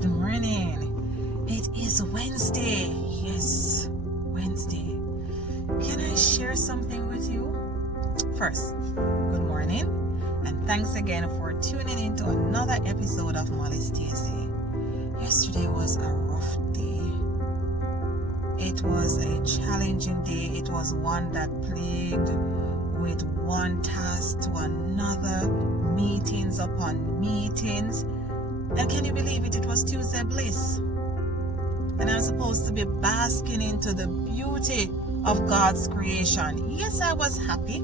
Good morning. It is Wednesday. Yes, Wednesday. Can I share something with you? First, good morning, and thanks again for tuning in to another episode of Mollie's TSA. Yesterday was a rough day. It was a challenging day. It was one that plagued with one task to another, meetings upon meetings. And can you believe it? It was Tuesday bliss. And I'm supposed to be basking into the beauty of God's creation. Yes, I was happy.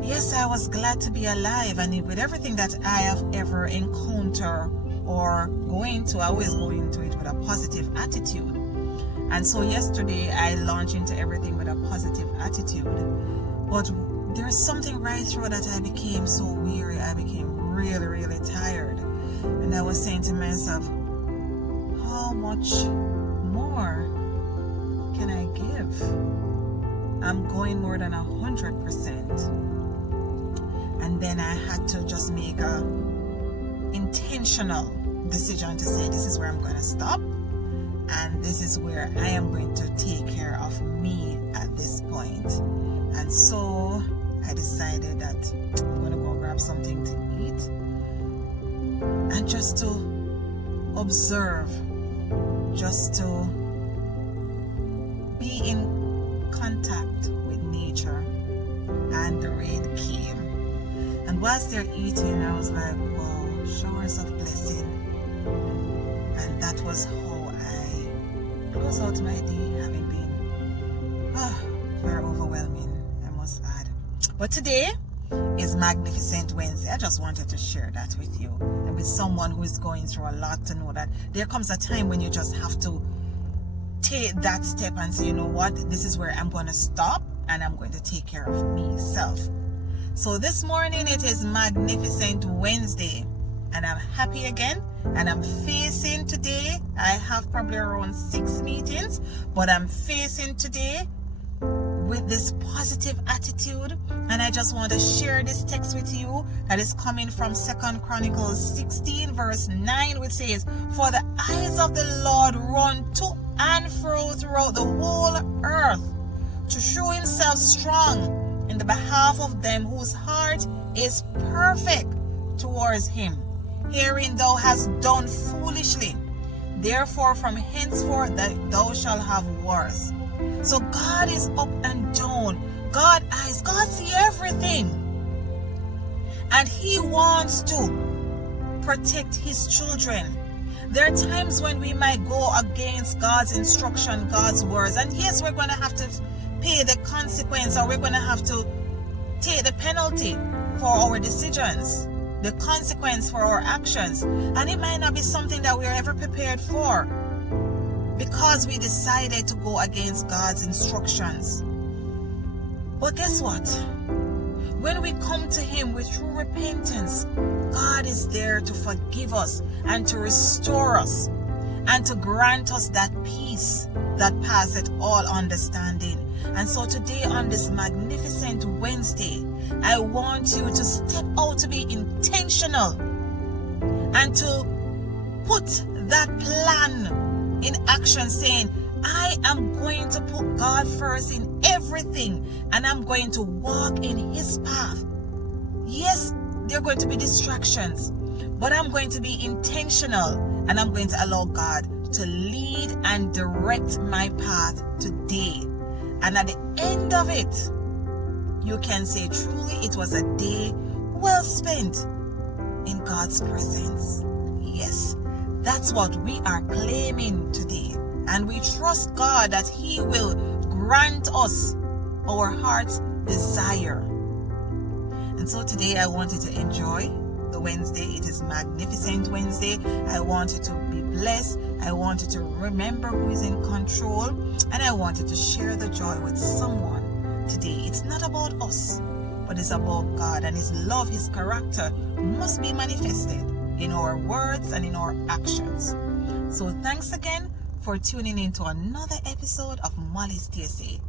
Yes, I was glad to be alive. And with everything that I have ever encountered or I always go into it with a positive attitude. And so yesterday I launched into everything with a positive attitude. But there's something right through that I became so weary. I became really, really tired. And I was saying to myself, how much more can I give? I'm going more than 100%. And then I had to just make a intentional decision to say, this is where I'm going to stop. And this is where I am going to take care of me at this point. And so I decided that I'm going to go grab something to eat. And just to observe, just to be in contact with nature. And the rain came. And whilst they're eating, I was like, wow, showers of blessing. And that was how I close out my day, having been very overwhelming, I must add. But today is Magnificent Wednesday. I just wanted to share that with you and with someone who is going through a lot, to know that there comes a time when you just have to take that step and say, you know what, this is where I'm going to stop and I'm going to take care of myself. So this morning it is Magnificent Wednesday and I'm happy again, and I'm facing today, I have probably around 6 meetings, but I'm facing today with this positive attitude. And I just want to share this text with you that is coming from 2 Chronicles 16 verse 9, which says, for the eyes of the Lord run to and fro throughout the whole earth to show himself strong in the behalf of them whose heart is perfect towards him. Herein thou hast done foolishly. Therefore from henceforth thou shalt have wars. So God is up and down. God sees everything. And he wants to protect his children. There are times when we might go against God's instruction, God's words. And yes, we're going to have to pay the consequence, or we're going to have to take the penalty for our decisions, the consequence for our actions. And it might not be something that we're ever prepared for, because we decided to go against God's instructions. But guess what? When we come to him with true repentance, God is there to forgive us and to restore us and to grant us that peace that passeth all understanding. And so today, on this Magnificent Wednesday, I want you to step out, to be intentional and to put that plan in action, saying, I am going to put God first in everything, and I'm going to walk in his path. Yes, there are going to be distractions, but I'm going to be intentional, and I'm going to allow God to lead and direct my path today. And at the end of it, you can say, truly it was a day well spent in God's presence. Yes, that's what we are claiming today. And we trust God that he will grant us our heart's desire. And so today I want you to enjoy the Wednesday. It is Magnificent Wednesday. I want you to be blessed. I want you to remember who is in control. And I want you to share the joy with someone today. It's not about us, but it's about God. And his love, his character must be manifested in our words and in our actions. So thanks again for tuning in to another episode of Mollie's TSA.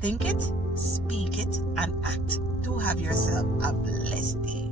Think it, speak it, and act. Do have yourself a blessed day.